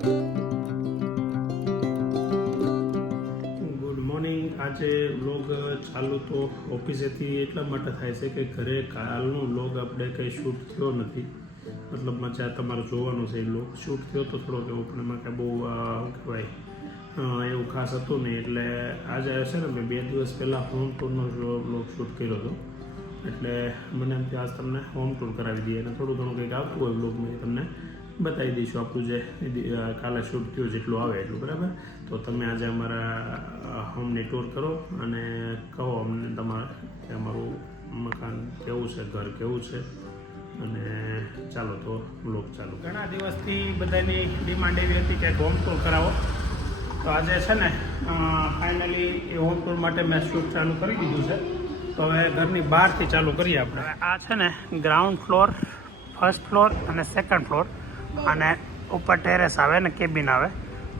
Good morning. આજે vlog ચાલુ તો ઓફિસેથી એટલા માટે થાય છે કે ઘરે કાલનો વ્લોગ આપણે કંઈ શૂટ થયો નથી. મતલબમાં જ્યાં તમારે જોવાનો છે એ વ્લોગ શૂટ થયો તો થોડોક એવો પણ એમાં કાંઈ બહુ શું કહેવાય એવું ખાસ હતું નહીં. એટલે આજે છે ને મેં 2 દિવસ પહેલાં હોમ ટૂરનો વ્લોગ શૂટ કર્યો હતો. એટલે મને એમથી આજ તમને હોમ ટૂર કરાવી દઈએ અને થોડું ઘણું કંઈક આવતું હોય વ્લોગમાં એ તમને બતાવી દઈશું. આપણું જે કાલે શૂટ થયું જેટલું આવે એટલું, બરાબર? તો તમે આજે અમારા હોમની ટૂર કરો અને કહો અમને અમારું મકાન કેવું છે, ઘર કેવું છે, અને ચાલો તો વ્લોગ ચાલુ. ઘણા દિવસથી બધાની ડિમાન્ડ એવી હતી કે હોમ ટૂર કરાવો, તો આજે છે ને ફાઇનલી એ હોમ ટૂર માટે મેં શૂટ ચાલુ કરી દીધું છે. તો હવે ઘરની બહારથી ચાલુ કરીએ આપણે. આ છે ને ગ્રાઉન્ડ ફ્લોર, ફર્સ્ટ ફ્લોર અને સેકન્ડ ફ્લોર, અને ઉપર ટેરેસ આવે ને કેબિન આવે.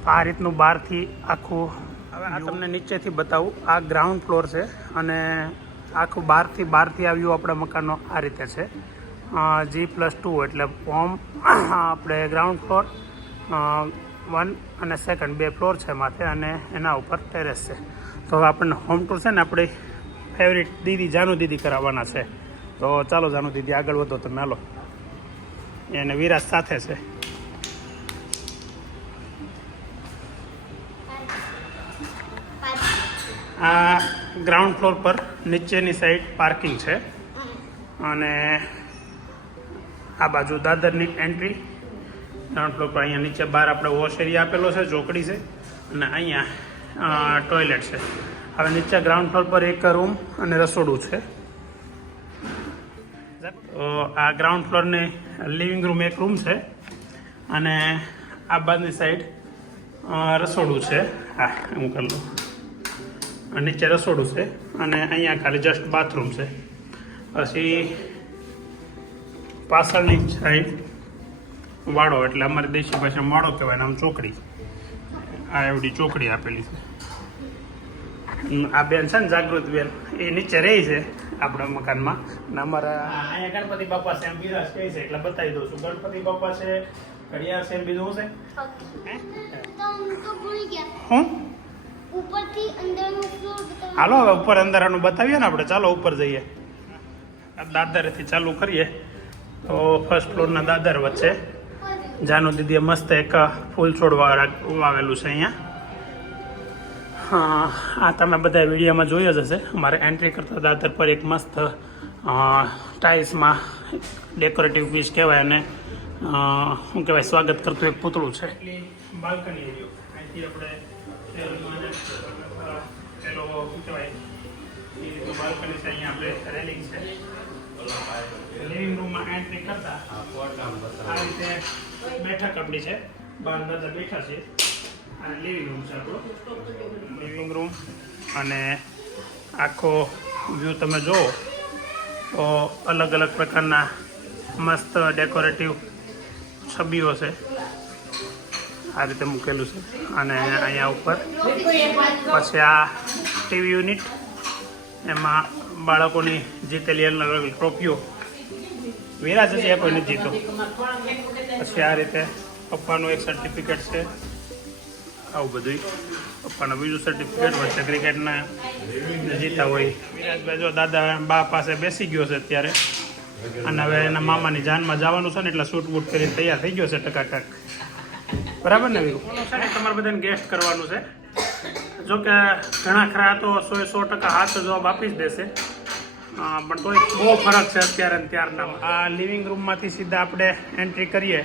તો આ રીતનું બહારથી આખું. હવે આ તમને નીચેથી બતાવું. આ ગ્રાઉન્ડ ફ્લોર છે અને આખું બહારથી આ વ્યૂ આપણા મકાનનો આ રીતે છે. G+2 એટલે હોમ આપણે ગ્રાઉન્ડ ફ્લોર 1 અને સેકન્ડ 2 ફ્લોર છે માથે, અને એના ઉપર ટેરેસ છે. તો હવે આપણને હોમ ટૂર છે ને આપણી ફેવરિટ દીદી જાનુ દીદી કરાવવાના છે. તો ચાલો જાનુ દીદી આગળ વધો તમે, હાલો. એને વિરાજ સાથે છે. આ ગ્રાઉન્ડ ફ્લોર પર નીચેની સાઈડ પાર્કિંગ છે, અને આ બાજુ દાદરની એન્ટ્રી. ગ્રાઉન્ડ ફ્લોર પર અહીંયા નીચે બહાર આપણે વોશ એરિયા આપેલો છે, ચોકડી છે, અને અહીંયા ટોયલેટ છે. હવે નીચે ગ્રાઉન્ડ ફ્લોર પર એક રૂમ અને રસોડું છે. તો આ ગ્રાઉન્ડ ફ્લોરની લિવિંગ રૂમ એક રૂમ છે, અને આ બાજુની સાઈડ રસોડું છે. હા, હું કરી લઉં. નીચે રસોડું છે, અને અહીંયા ખાલી જસ્ટ બાથરૂમ છે. પછી પાછળની સાઈડ વાડો, એટલે અમારી દેશી ભાષામાં વાડો કહેવાય ને આમ ચોકડી. આ એવડી ચોકડી આપેલી છે. આ બેન છે ને જાગૃત બેન, એ નીચે રહી છે આપણા મકાનમાં. અને અમારા અહીંયા ગણપતિ બાપા છે એમ બિરાજ કહે છે, એટલે બતાવી દઉં છું. ગણપતિ બાપા છે, ઘડિયાળ છે, બીજું છે હું ઉપરથી અંદરનું ફ્લોર બતાવો. હાલો હવે ઉપર અંદરનું બતાવીએ ને આપણે. ચાલો ઉપર જઈએ. દાદરથી ચાલુ કરીએ. તો ફર્સ્ટ ફ્લોરના દાદર વચ્ચે જાનુ દીદીએ મસ્ત એક ફૂલ છોડ વાવેલું છે અહીંયા. આ તમે બધા વિડીયોમાં જોઈ જ હશે. અમારે એન્ટ્રી કરતા દાદર પર એક મસ્ત ટાઇલ્સમાં ડેકોરેટિવ પીસ કહેવાય, અને શું કહેવાય સ્વાગત કરતું એક પૂતળું છે. એટલી બાલ્કની એરિયો અહીંથી આપણે પેલો શું કહેવાય એ રીતનું બાલ્કની છે. અહીંયા આપણે રેલિંગ છે. લિવિંગ રૂમમાં એન્ટ્રી કરતા આ રીતે બેઠક આપણી છે. બહાર દાદા બેઠા છે. આ લિવિંગ રૂમ છે આપણો. લિવિંગ રૂમ, અને આખો વ્યૂ તમે જુઓ તો અલગ અલગ પ્રકારના મસ્ત ડેકોરેટિવ છબીઓ છે આ રીતે મૂકેલું છે. અને અહીંયા ઉપર પછી આ ટીવી યુનિટ, એમાં બાળકોની જીતેલી અલગ અલગ ટ્રોફીઓ. વિરાજ છે, કોઈ નથી જીતો. પછી આ રીતે પપ્પાનું એક સર્ટિફિકેટ છે. આવું બધું પપ્પાનું બીજું સર્ટિફિકેટ હોય છે ક્રિકેટના જીતા હોય. વિરાજભાઈ જો દાદા બા પાસે બેસી ગયો છે અત્યારે, અને હવે એના મામાની જાનમાં જવાનું છે ને, એટલે શૂટ બૂટ કરીને તૈયાર થઈ ગયો છે ટકાટક. બરાબર ને વીરુ? તમારે બધાને ગેસ્ટ કરવાનું છે. જો કે ઘણા ખરા તો 100% હાથ જવાબ આપી જ દેશે, પણ તોય બહુ ફરક છે અત્યારે ને ત્યારના. આ લિવિંગ રૂમમાંથી સીધા આપણે એન્ટ્રી કરીએ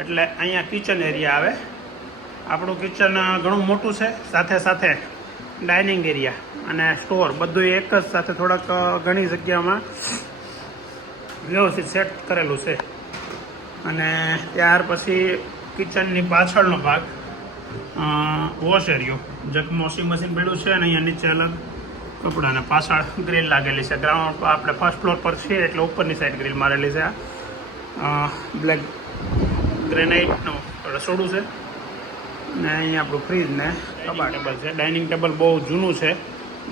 એટલે અહીંયા કિચન એરિયા આવે. આપણું કિચન ઘણું મોટું છે, સાથે સાથે ડાઇનિંગ એરિયા અને સ્ટોર બધું એક જ સાથે થોડાક ઘણી જગ્યામાં વ્યવસ્થિત સેટ કરેલું છે. અને ત્યાર પછી કિચનની પાછળનો ભાગ વોશ એરિયો, જેમાં વોશિંગ મશીન પડ્યું છે, અને અહીંયા નીચે અલગ કપડાને પાછળ ગ્રીલ લાગેલી છે. ગ્રાઉન્ડ આપણે ફર્સ્ટ ફ્લોર પર છીએ એટલે ઉપરની સાઈડ ગ્રીલ મારેલી છે. બ્લેક ગ્રેનાઇટનું રસોડું છે, ને અહીંયા આપણું ફ્રીજ ને કબાટ ટેબલ છે. ડાઇનિંગ ટેબલ બહુ જૂનું છે,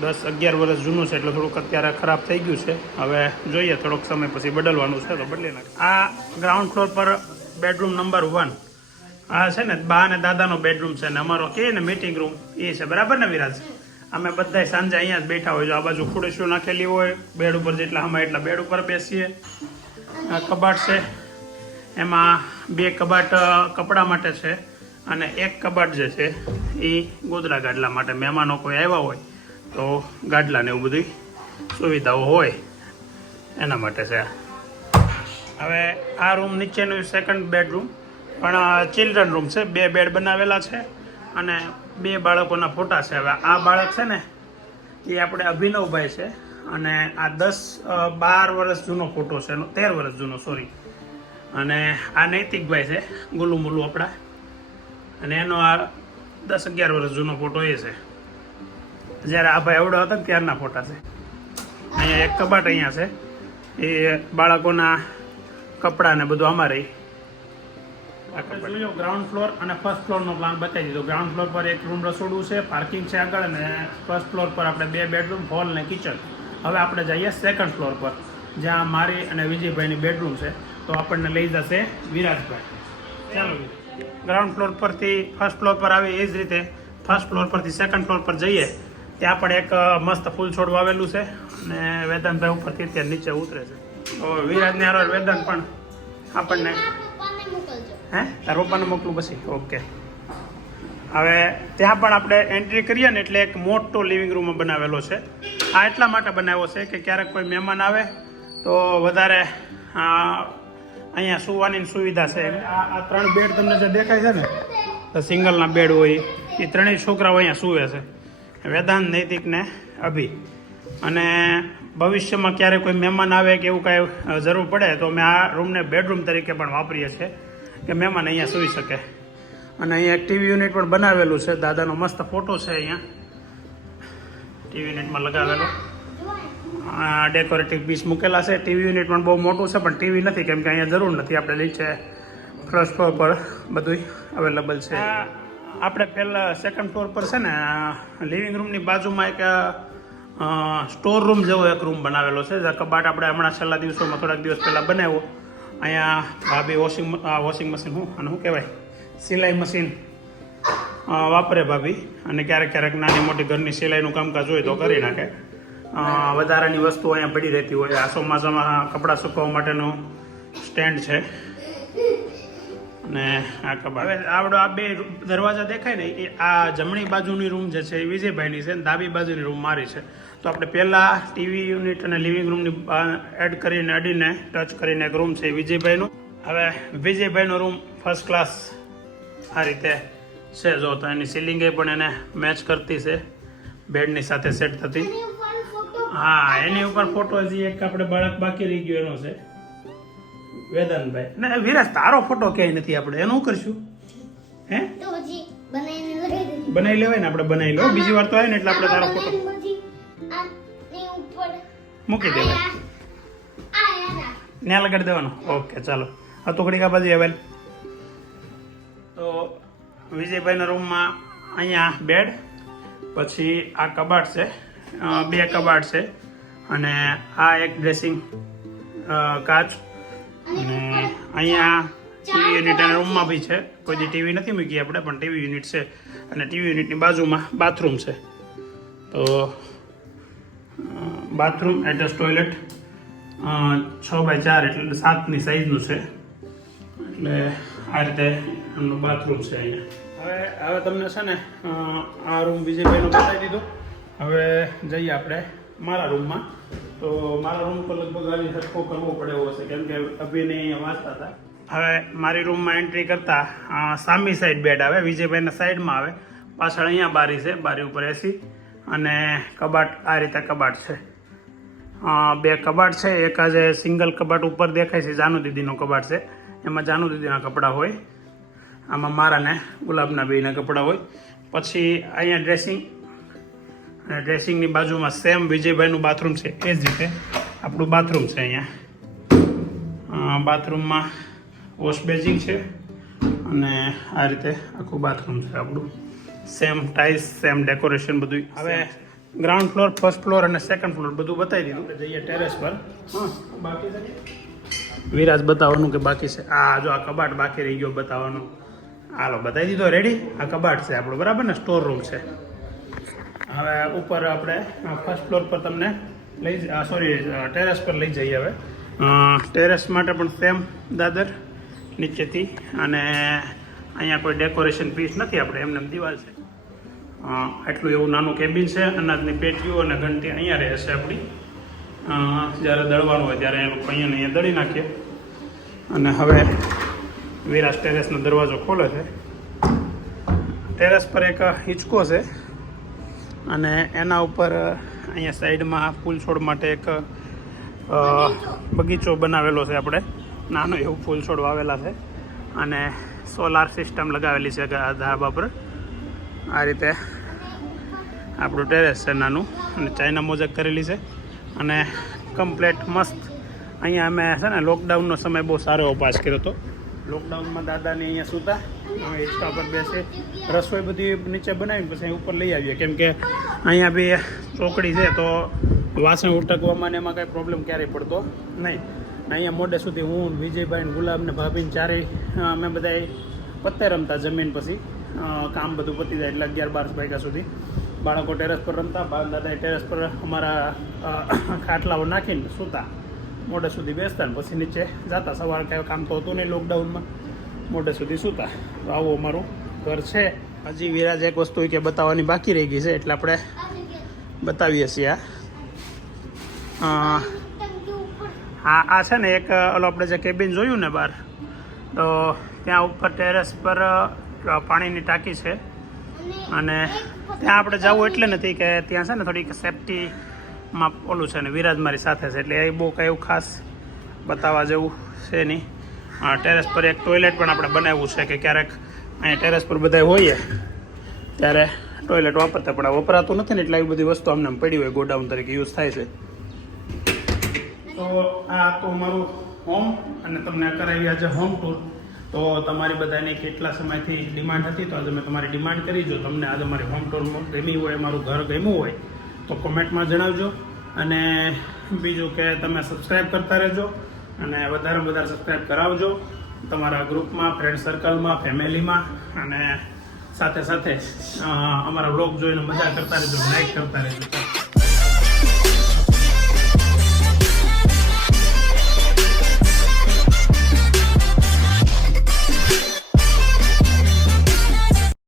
10-11 વર્ષ જૂનું છે, એટલે થોડુંક અત્યારે ખરાબ થઈ ગયું છે. હવે જોઈએ થોડોક સમય પછી બદલવાનું છે તો બદલી નાખે. આ ગ્રાઉન્ડ ફ્લોર પર બેડરૂમ નંબર 1, આ છે ને બા અને દાદાનો બેડરૂમ છે ને અમારો કે ને મીટિંગ રૂમ એ છે, બરાબર ને વિરાજ? અમે બધા સાંજે અહીંયા જ બેઠા હોય, જો આ બાજુ ખુરશીઓ નાખેલી હોય, બેડ ઉપર જેટલા અમે એટલા બેડ ઉપર બેસીએ. આ કબાટ છે, એમાં 2 કબાટ કપડાં માટે છે અને 1 કબાટ જે છે એ ગોદડા ગાડલા માટે. મહેમાનો કોઈ આવ્યા હોય તો ગાડલા ને એવું બધી સુવિધાઓ હોય એના માટે છે. હવે આ રૂમ નીચેનું સેકન્ડ બેડરૂમ પણ ચિલ્ડ્રન રૂમ છે. 2 બેડ બનાવેલા છે અને 2 બાળકોના ફોટા છે. હવે આ બાળક છે ને એ આપણે અભિનવભાઈ છે અને આ 12 વર્ષ જૂનો ફોટો છે, 13 વર્ષ જૂનો, સોરી. અને આ નૈતિકભાઈ છે, ગુલ્લુ મુલ્લુ આપણા, અને એનો આ 10-11 વર્ષ જૂનો ફોટો એ છે, જ્યારે આ ભાઈ આવડો હતા ત્યારના ફોટા છે. અહીંયા એક કબાટ અહીંયા છે, એ બાળકોના કપડાં ને બધું અમારે. ગ્રાઉન્ડ ફ્લોર અને ફર્સ્ટ ફ્લોરનો પ્લાન બતાવી દીધો. ગ્રાઉન્ડ ફ્લોર પર એક રૂમ રસોડું છે, પાર્કિંગ છે આગળ, અને ફર્સ્ટ ફ્લોર પર આપણે 2 બેડરૂમ, હોલ ને કિચન. હવે આપણે જઈએ સેકન્ડ ફ્લોર પર, જ્યાં મારી અને વિજયભાઈની બેડરૂમ છે. તો આપણને લઈ જશે વિરાજભાઈ. ચાલો, ગ્રાઉન્ડ ફ્લોર પરથી ફર્સ્ટ ફ્લોર પર આવી, એ જ રીતે ફર્સ્ટ ફ્લોર પરથી સેકન્ડ ફ્લોર પર જઈએ. ત્યાં પણ એક મસ્ત ફૂલ છોડ વાવેલું છે અને વેદાંતભાઈ ઉપરથી અત્યારે નીચે ઉતરે છે. તો વિરાજને હારો વેદાંત પણ આપણને હે તાર પપ્પાને મોકલું પછી. ઓકે, હવે ત્યાં પણ આપણે એન્ટ્રી કરીએ ને એટલે એક મોટો લિવિંગ રૂમ બનાવેલો છે. આ એટલા માટે બનાવ્યો છે કે ક્યારેક કોઈ મહેમાન આવે તો વધારે અહીંયા સુવાની સુવિધા છે. આ 3 બેડ તમને જે દેખાય છે ને, સિંગલના બેડ હોય, એ 3 છોકરાઓ અહીંયા સૂવે છે, વેદાંત, નૈતિક ને અભી. અને ભવિષ્યમાં ક્યારેક કોઈ મહેમાન આવે કે એવું કાંઈ જરૂર પડે તો અમે આ રૂમને બેડરૂમ તરીકે પણ વાપરીએ છીએ કે મહેમાન અહીંયા સૂઈ શકે. અને અહીંયા એક ટીવી યુનિટ પણ બનાવેલું છે. દાદાનો મસ્ત ફોટો છે અહીંયા ટીવી યુનિટમાં લગાવેલો. ડેકોરેટિવ પીસ મૂકેલા છે. ટીવી યુનિટ પણ બહુ મોટું છે, પણ ટીવી નથી કેમ કે અહીંયા જરૂર નથી. આપણે નીચે ફર્સ્ટ ફ્લોર પર બધું અવેલેબલ છે. આપણે પહેલાં સેકન્ડ ફ્લોર પર છે ને લિવિંગ રૂમની બાજુમાં એક સ્ટોર રૂમ જેવો એક રૂમ બનાવેલો છે. કબાટ આપણે હમણાં છેલ્લા દિવસોમાં થોડાક દિવસ પહેલાં બનાવ્યો. અહીંયા ભાભી વોશિંગ મશીન શું કહેવાય, સિલાઈ મશીન વાપરે ભાભી, અને ક્યારેક ક્યારેક નાની મોટી ઘરની સિલાઈનું કામકાજ હોય તો કરી નાખે. વધારાની વસ્તુઓ અહીંયા પડી રહેતી હોય. આ ચોમાસામાં કપડાં સુકવવા માટેનું સ્ટેન્ડ છે. અને આ કબાટ. હવે આવડો આ 2 દરવાજા દેખાય ને, એ આ જમણી બાજુની રૂમ જે છે એ વિજયભાઈની છે, અને ડાબી બાજુની રૂમ મારી છે. તો આપણે પહેલાં ટીવી યુનિટ અને લિવિંગ રૂમની એડ કરીને અડીને ટચ કરીને એક રૂમ છે એ વિજયભાઈનો. હવે વિજયભાઈનો રૂમ ફર્સ્ટ ક્લાસ આ રીતે છે. જો તો એની સીલિંગે પણ એને મેચ કરતી છે, બેડની સાથે સેટ થતી. હા, એની ઉપર ફોટો હજી એક આપણે બાળક બાકી રહી ગયો એનો છે, વેદાંતભાઈ. ને વિરાજ તારો ફોટો ક્યાંય નથી, આપણે એનું કરશું હે? બનાવી લેવાય ને, આપણે બનાવી લો. બીજી વાર તો આવે ને એટલે આપણે તારો ફોટો મૂકી દેવાય, ત્યાં લગાડી દેવાનો. ઓકે, ચાલો. હથોકડી કા બાજુ આવેલ. તો વિજયભાઈના રૂમમાં અહીંયા બેડ, પછી આ કબાટ છે, 2 કબાટ છે, અને આ એક ડ્રેસિંગ કાચ, અને અહીંયા ટીવી યુનિટ અને રૂમમાં બી છે. કોઈ દી ટીવી નથી મૂકી આપણે, પણ ટીવી યુનિટ છે. અને ટીવી યુનિટની બાજુમાં બાથરૂમ છે. તો બાથરૂમ એટેચ ટોયલેટ 6x4 એટલે 7ની સાઈઝનું છે. એટલે આ રીતે એમનું બાથરૂમ છે અહીંયા. હવે તમને છે ને આ રૂમ વિજયભાઈનો બતાવી દીધો. હવે જઈએ આપણે મારા રૂમમાં. તો મારા રૂમ પર લગભગ આવી સરખો કરવો પડે એવો હશે, કેમ કે અભિને અહીંયા વાંચતા હતા. હવે મારી રૂમમાં એન્ટ્રી કરતા સામી સાઈડ બેડ આવે, વિજયભાઈના સાઈડમાં આવે. પાછળ અહીંયા બારી છે, બારી ઉપર એસી, અને કબાટ આ રીતે કબાટ છે. 2 કબાટ છે. એક આજે સિંગલ કબાટ ઉપર દેખાય છે, જાનુ દીદીનો કબાટ છે. એમાં જાનુ દીદીના કપડાં હોય, આમાં મારા ને ગુલાબના બેયના કપડાં હોય. પછી અહીંયા ડ્રેસિંગ, અને ડ્રેસિંગની બાજુમાં સેમ વિજયભાઈનું બાથરૂમ છે એ જ રીતે આપણું બાથરૂમ છે. અહીંયા બાથરૂમમાં વોશ બેઝિંગ છે, અને આ રીતે આખું બાથરૂમ છે આપણું. સેમ ટાઇલ્સ, સેમ ડેકોરેશન બધું. હવે ગ્રાઉન્ડ ફ્લોર, ફર્સ્ટ ફ્લોર અને સેકન્ડ ફ્લોર બધું બતાવી દીધું. જઈએ ટેરેસ પર. બાકી છે વિરાજ બતાવવાનું કે બાકી છે? આ જો આ કબાટ બાકી રહી ગયો બતાવવાનું. હાલો બતાવી દીધો રેડી. આ કબાટ છે આપણું, બરાબર ને, સ્ટોર રૂમ છે. હવે ઉપર આપણે ફર્સ્ટ ફ્લોર પર તમને ટેરેસ પર લઈ જઈએ. હવે ટેરેસ માટે પણ સેમ દાદર નીચેથી, અને અહીંયા કોઈ ડેકોરેશન પીસ નથી, આપણે એમને દિવાલ છે. એટલું એવું નાનું કેબિન છે. અનાજની પેટીઓ અને ઘંટી અહીંયા રહેશે આપણી. જ્યારે દળવાનું હોય ત્યારે એ લોકો અહીંયા દળી નાખીએ. અને હવે વિરાજ ટેરેસનો દરવાજો ખોલે છે. ટેરેસ પર એક હિંચકો છે, અને એના ઉપર અહીંયા સાઈડમાં ફૂલ છોડ માટે એક બગીચો બનાવેલો છે. આપણે નાનો એવું ફૂલ છોડ વાવેલા છે, અને સોલાર સિસ્ટમ લગાવેલી છે ધાબા પર. આ રીતે આપણું ટેરેસ છે નાનું, અને ચાઇના મોઝેક કરેલી છે, અને કમ્પ્લેટ મસ્ત. અહીંયા અમે છે ને લોકડાઉનનો સમય બહુ સારો એવો પાસ કર્યો હતો. લોકડાઉનમાં દાદાને અહીંયા સૂતા, હિંચકા પર બેસે, રસોઈ બધી નીચે બનાવીને પછી ઉપર લઈ આવીએ, કેમ કે અહીંયા બી ચોકડી છે તો વાસણ ઉટકવામાં ને એમાં કાંઈ પ્રોબ્લેમ ક્યારેય પડતો નહીં. અહીંયા મોડે સુધી હું, વિજયભાઈ, ગુલાબને ભાભીને ચારેય અમે બધા પત્તે રમતા. જમીન પછી કામ બધું પતી જાય એટલે 11-12 વાગ્યા સુધી બાળકો ટેરેસ પર રમતા. દાદાએ ટેરેસ પર અમારા ખાટલાઓ નાખીને સૂતા, મોડે સુધી બેસતા ને પછી નીચે જતા. સવારે કાંઈ કામ તો હતું નહીં લોકડાઉનમાં, મોડે સુધી સૂતા. તો આવું અમારું ઘર છે. હજી વિરાજ એક વસ્તુ કે બતાવવાની બાકી રહી ગઈ છે, એટલે આપણે બતાવીએ છીએ. આ છે ને એક ઓલો આપણે જે કેબિન જોયું ને બહાર, તો ત્યાં ઉપર ટેરેસ પર પાણીની ટાંકી છે, અને ત્યાં આપણે જવું એટલે નથી કે ત્યાં છે ને થોડીક સેફટીમાં ઓલું છે ને. વિરાજ મારી સાથે છે એટલે એ બહુ કંઈ એવું ખાસ બતાવવા જેવું છે નહીં. ટેરેસ પર એક ટોયલેટ પણ આપણે બનાવ્યું છે, કે ક્યારેક અહીંયા ટેરેસ પર બધા હોઈએ ત્યારે ટોયલેટ વાપરતા, પણ વપરાતું નથી ને એટલે આવી બધી વસ્તુ અમને પડી હોય ગોડાઉન તરીકે યુઝ થાય છે. તો આ તો મારું હોમ, અને તમને કરાવી આજે હોમ ટૂર. તો તમારી બધાની કેટલા સમયથી ડિમાન્ડ હતી, તો આજે મેં તમારી ડિમાન્ડ કરી. જો તમને આજે મારી હોમ ટૂર ગમી હોય, મારું ઘર ગમ્યું હોય, તો કોમેન્ટમાં જણાવજો. અને બીજું કે તમે સબસ્ક્રાઈબ કરતા રહેજો, અને વધારેમાં વધારે સબસ્ક્રાઈબ કરાવજો તમારા ગ્રુપમાં, ફ્રેન્ડ સર્કલમાં, ફેમિલીમાં, અને સાથે સાથે અમારા વ્લોગ જોઈને મજા કરતા રહેજો, લાઈક કરતા રહેજો.